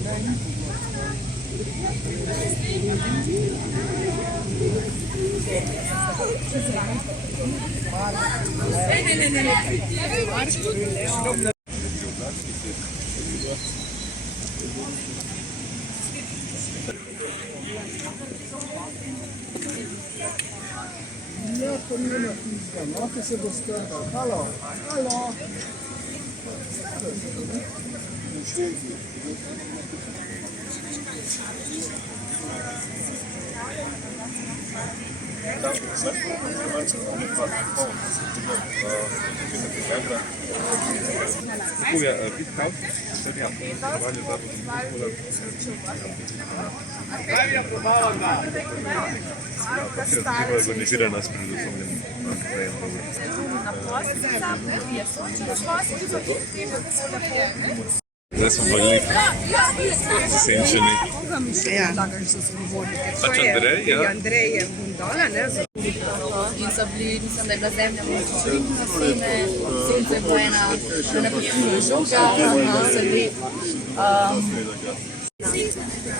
Ja, to nie ma pizza, no to się dostarcza. Halo, halo. Kupuję pitka, organizirana s predvsem zdaj smo bili zasenčeni. Pač Andrej, ja. Andrej je bundola, ne? In so bili, mislim, da je bila zemlja močna seme, sonce je bilo ena nekakva žoga, so bili...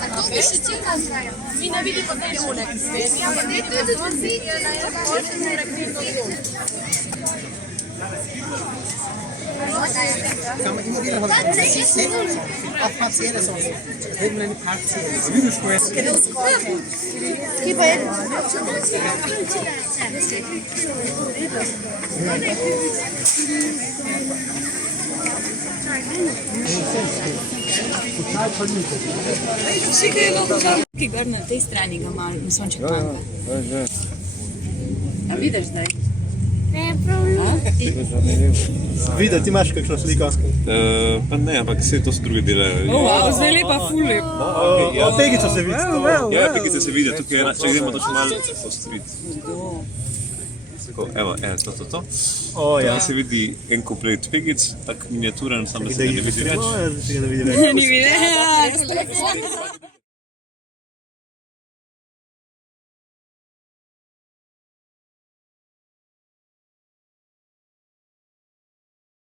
A to bi še čekal zraja? Mi ne vidimo milijone, ki sve. Ja, pa ne, to je tudi vidjela, ja, pa hoče ne rekli Kan man immer wieder mal sehen, auf partielle so. Reden wir eine partielle. Ki gor na tej strani ga malo, na sonček manjka. A vidiš zdaj? Vidi, ti imaš kakšno sliko? Pa ne, ampak vse to so druge dele. Zdaj lepa ful lep. Pegico se vidi. Ja, pegice se vidi, tukaj je, če idemo točno malo ostriti. Tako, evo, to. Ja. Se vidi en komplet pegic, tak miniaturen, samo da se ne vidi več. Ne vidi več. Ni videl.